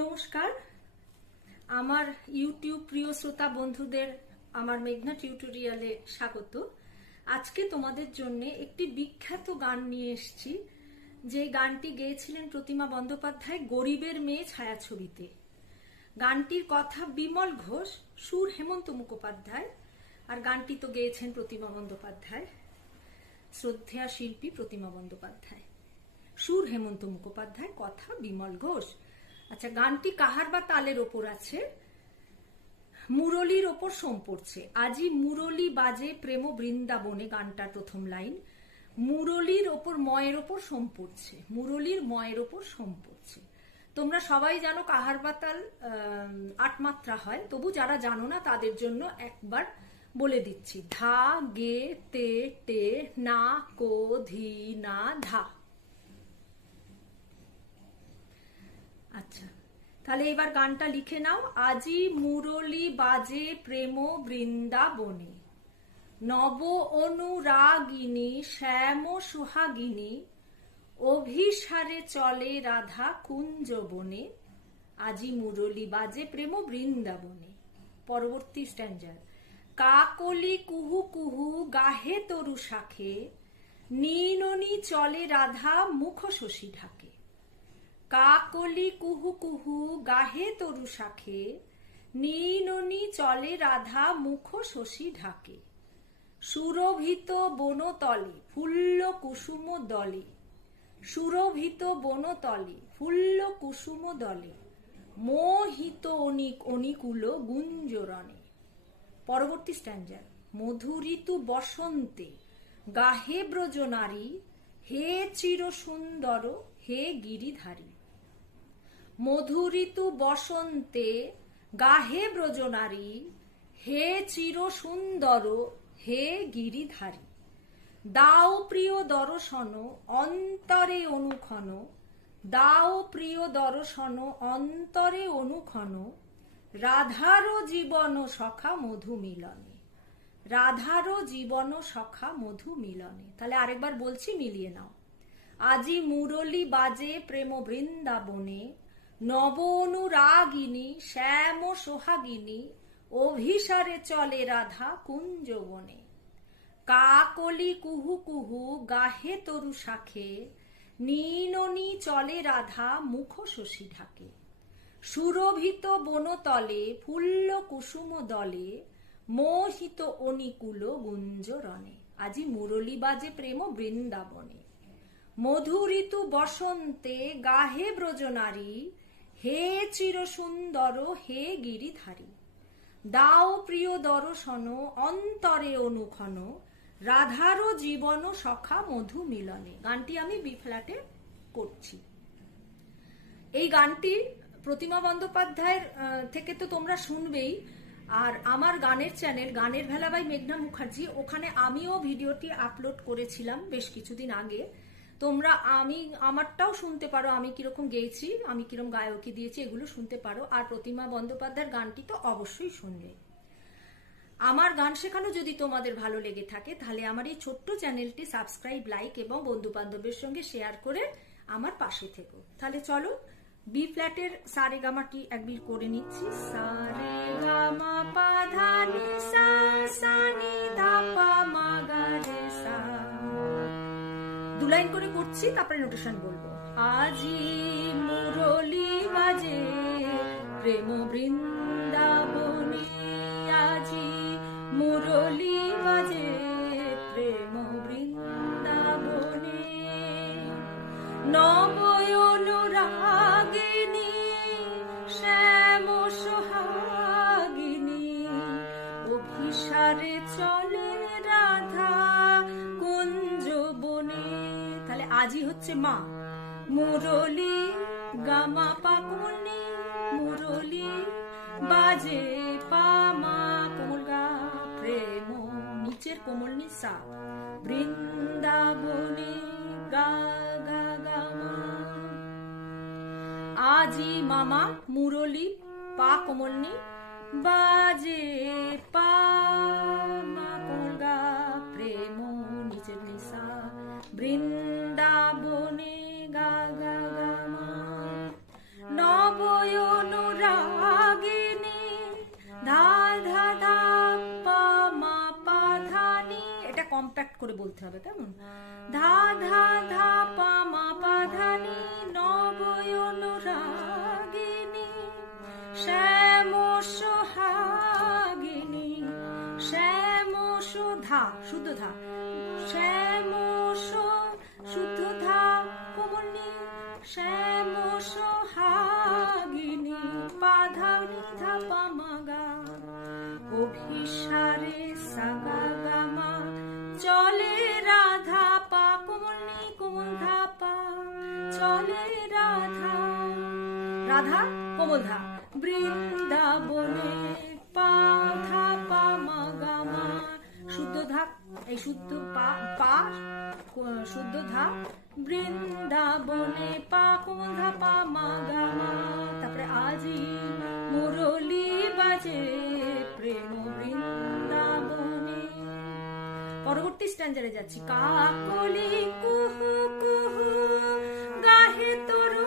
নমস্কার। আমার ইউটিউব প্রিয় শ্রোতা বন্ধুদের আমার মেঘনা টিউটোরিয়ালে স্বাগত। আজকে তোমাদের জন্য একটি বিখ্যাত গান নিয়ে এসেছি। যে গানটি গেয়েছিলেন প্রতিমা বন্দ্যোপাধ্যায় গরিবের মেয়ে ছায়াছবিতে। গানটির কথা বিমল ঘোষ, সুর হেমন্ত মুখোপাধ্যায়, আর গানটি তো গেয়েছেন প্রতিমা বন্দ্যোপাধ্যায়, শ্রদ্ধেয়া শিল্পী প্রতিমা বন্দ্যোপাধ্যায়। সুর হেমন্ত মুখোপাধ্যায়, কথা বিমল ঘোষ। আচ্ছা গানটি কাহার বা তালের ওপর আছে? মুরলির ওপর সোম পড়ছে। আজি মুরলি বাজে প্রেম বৃন্দাবনে গানটার প্রথম লাইন। মুরলির ওপর ময়ের ওপর সোম পড়ছে। মুরলির ময়ের ওপর সোম পড়ছে। তোমরা সবাই জানো কাহার বাতাল আট মাত্রা হয়। তবু যারা জানো না, তাদের জন্য একবার বলে দিচ্ছি। ধা, গে, তে টে না, কো, ধি, না, ধা। আচ্ছা। তাহলে এবার গানটা লিখে নাও। আজি মুরলি বাজে প্রেম বৃন্দাবনে। নব অনুরাগিনী শ্যাম সোহাগিনী অভিসারে চলে রাধা কুঞ্জ বনে আজি মুরলি বাজে প্রেম বৃন্দাবনে। পরবর্তী স্ট্যান্ডার। কাকলি কুহু কুহু গাহে তরু শাখে নীননি চলে রাধা মুখ শশী ঢাকে। কাকলি কুহু কুহু গাহে তরু শাখে নীননি চলে রাধা মুখ শশী ঢাকে। সুরভিত বনতলে ফুল্ল কুসুম দলে। সুরভিত বনতলে ফুল্ল কুসুম দলে। মোহিত অনিক অনিকুল গুঞ্জরণে। পরবর্তী স্ট্যান্ডার, মধুরিতু বসন্তে গাহে ব্রজনারী, হে চির সুন্দর হে গিরিধারী। মধুরিতু বসন্তে গাহে ব্রজনারী, হে চির সুন্দর হে গিরিধারী। দাও প্রিয় দর্শন অন্তরে অনুক্ষণ, দাও প্রিয় দর্শন অন্তরে অনুক্ষণ, রাধার জীবন সখা মধু মিলনে রাধার জীবন সখা মধু মিলনে তাহলে আরেকবার বলছি, মিলিয়ে নাও। আজি মুরলি বাজে প্রেম বৃন্দাবনে নব অনুরাগিনী শ্যাম সোহাগিনী অভিসারে চলে রাধা কুঞ্জবনে। কাকলি কুহু কুহু গাহে তরু শাখে, নীননি চলে রাধা মুখ শশী ঢাকে। সুরভিত বনতলে ফুল্ল কুসুম দলে, মোহিত অনিকুল গুঞ্জরণে। আজি মুরলি বাজে প্রেম বৃন্দাবনে। মধুরিতু বসন্তে গাহে ব্রজনারী হে চির সুন্দর হে গিরিধারী, দাও প্রিয় দর্শন, অন্তরে অনুক্ষণ রাধারও জীবন সখা মধু মিলনে। গানটি আমি বি ফ্ল্যাটে করছি। এই গানটি প্রতিমা বন্দ্যোপাধ্যায়ের থেকে তো তোমরা শুনবেই। আর আমার গানের চ্যানেল গানের ভেলা বাই মেঘনা মুখার্জি, ওখানে আমিও ভিডিওটি আপলোড করেছিলাম বেশ কিছুদিন আগে। তোমরা আমি, আমারটাও শুনতে পারো, আমি কীরকম গেয়েছি, আমি কীরকম গায়কি দিয়েছি, এগুলো শুনতে পারো। আর প্রতিমা বন্দ্যোপাধ্যায়ের গানটি তো অবশ্যই শুনবে। আমার গান শেখানো যদি তোমাদের ভালো লেগে থাকে, তাহলে আমার এই ছোট্ট চ্যানেলটি সাবস্ক্রাইব, লাইক এবং বন্ধু বান্ধবের সঙ্গে শেয়ার করে আমার পাশে থেকো। তাহলে চলো বি ফ্ল্যাটের সারে গামাটি একবার করে নিচ্ছি। সারে গামা পাধানি, সা, সানি ধাপা মাগারে লাইন করে করছি তারপরে নোটেশন বলব। আজি মুরলি বাজে প্রেম বৃন্দাবনী আজই হচ্ছে মা। মুরলি গামা পাকুনি, মুরলি বাজে পামা কোমল গা প্রেম নিচের কোমল নিসা বৃন্দাবনে গা গা গামা আজি মামা মুরলি পা কোমলনি বাজে পা মা কোমল গা প্রেম নিচের নিসা বৃন্দাবনে করে বলতে হবে কেমন? ধা ধা ধা পা মা পা ধা নি নবয়ন রাগিনী শ্যাম সোহাগিনী শ্যাম ধা শুদ্ধ ধা শ্যাম শুদ্ধ ধা শ্যাম রাধা কোমল ধা বৃন্দাবনে পা পা মা গা মা। শুদ্ধ ধা এই শুদ্ধ পা পা শুদ্ধ ধা বৃন্দাবনে পা, কোমল ধা পা মা গা তারপরে আজি মুরলি বাজে প্রেম বৃন্দাবনে। পরবর্তী স্ট্যান্ডারে যাচ্ছি। কাকলি কুহু কুহু, গাহে তরু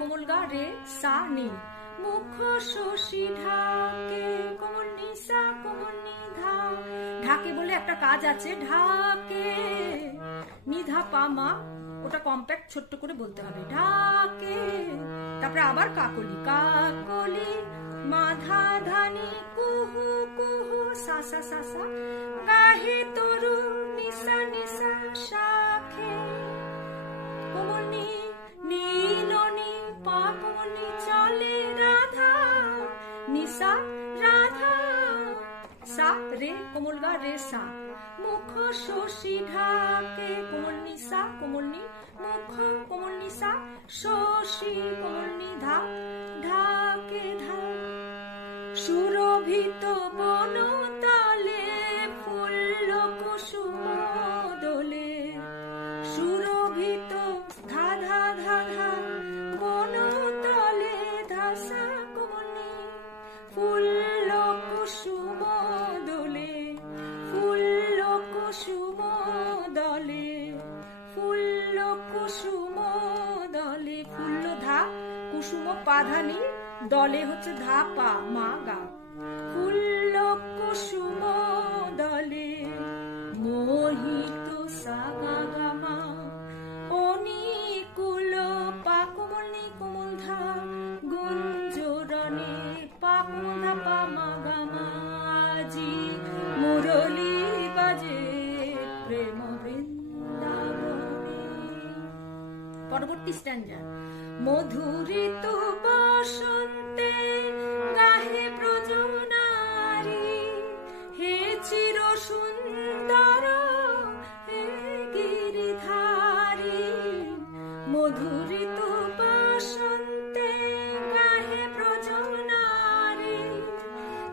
কোমল গা রে সা নি মুখ শশী ঢাকে, কোমল নিসা কোমল নিধা ঢাকে বলে একটা কাজ আছে, ঢাকে। নিধা পামা ওটা কম্প্যাক্ট ছোট্ট করে বলতে হবে। ঢাকে। তারপরে আবার কাকলি কাকলি, মাধা ধানি, কুহু কুহু, সা সা সা সা। গাহে তরু নিসা নিসা শাখে। কোমলনি নীলনি কোমল গা রে সা মুখ শশী ঢাকে কোমল নিসা কোমলনি। মুখ কোমল নিসা শশী কোমল নি ধা, ঢাকে ধা। সুরভিত বন কুসুম নেই। দলে হচ্ছে ধা পা মা গা। পরবর্তী স্ট্যান্ডার। মধুরিত বসন্তে গাহে ব্রজনারী হে চির সুন্দর হে গিরিধারী। মধুরিত বসন্তে গাহে ব্রজনারী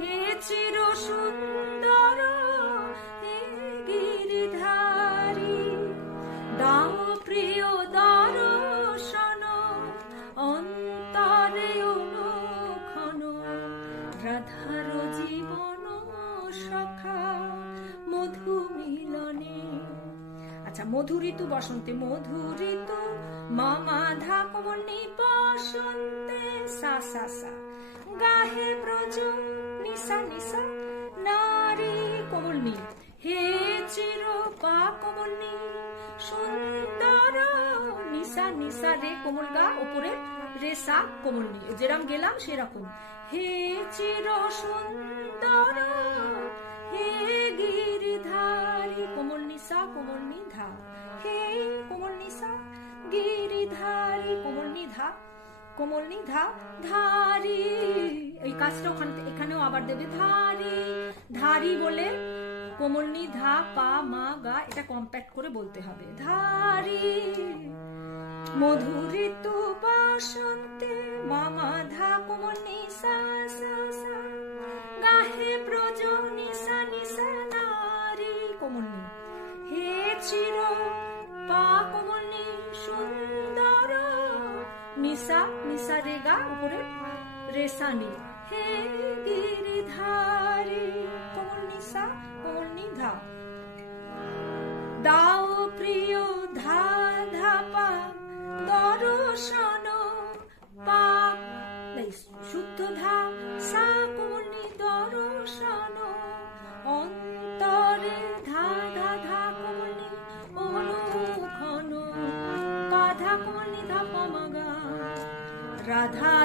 হে চির সুন্দর বসন্তে মধু ঋতু মামা ধা কমনি বসন্তে সা সা সা। গাহে ব্রজ নিসা নিসা নারী কোমলনি হে চির পা কোমলনি সুন্দর নিসা নিসা রে কোমল গা উপরে রে সা কোমলনি যেরকম গেলাম সেরকম। হে চির সুন্দর, হে গিরিধারী কোমল নিসা কোমল নিধা হে কোমল নিশা। গিরিধারী, কোমল নিধা। কোমল নিধা, ধারি। এই কাজটা ওখানে, এখানেও আবার দেবে ধারি। ধারি বলে কোমল নিধা, পা, মা, গা, এটা কম্প্যাক্ট করে বলতে হবে। ধারি। মধুর বাসন্তে মামা ধা, কোমল নিশা গাহে ব্রজ, নিশা নিশা, নারী। কোমল হে চির সুন্দর। নিসা নিসা রেগা উপরে রেসানি হে গিরিধারি, কমল নিসা কমল নিধা। দাও প্রিয় ধা ধাপা দর্শন পাপ Radha.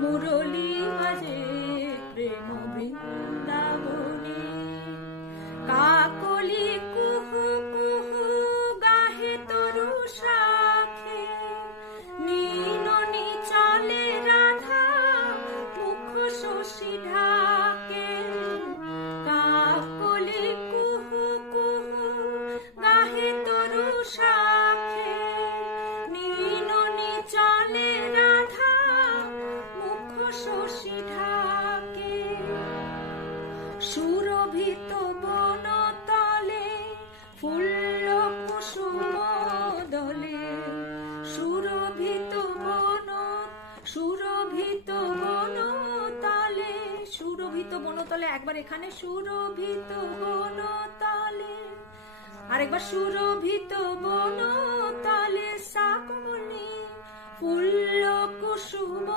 মুরলি বাজে একবার এখানে সুরভিত বনতলে আরেকবার সুরভিত বনতলে সাকমনি ফুল্ল কুসুম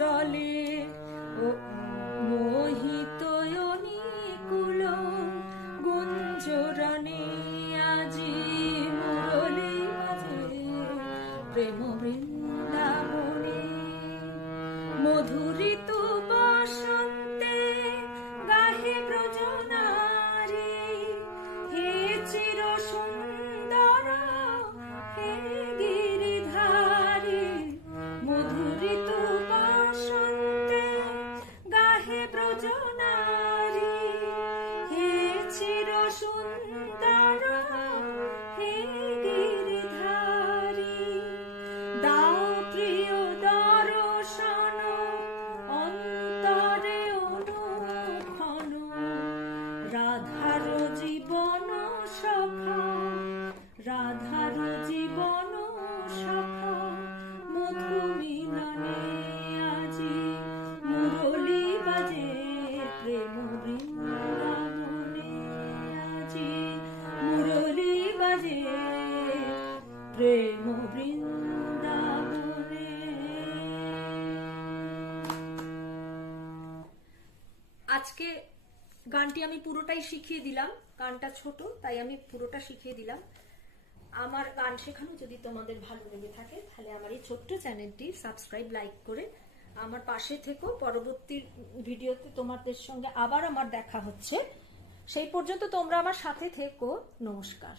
দলে। আজকে গানটি আমি পুরোটাই শিখিয়ে দিলাম। গানটা ছোট, তাই আমি পুরোটা শিখিয়ে দিলাম। আমার গান শেখানো যদি তোমাদের ভালো লেগে থাকে, তাহলে আমার এই ছোট্ট চ্যানেলটি সাবস্ক্রাইব, লাইক করে আমার পাশে থেকো। পরবর্তী ভিডিওতে তোমাদের সঙ্গে আবার আমার দেখা হচ্ছে। সেই পর্যন্ত তোমরা আমার সাথে থেকো। নমস্কার।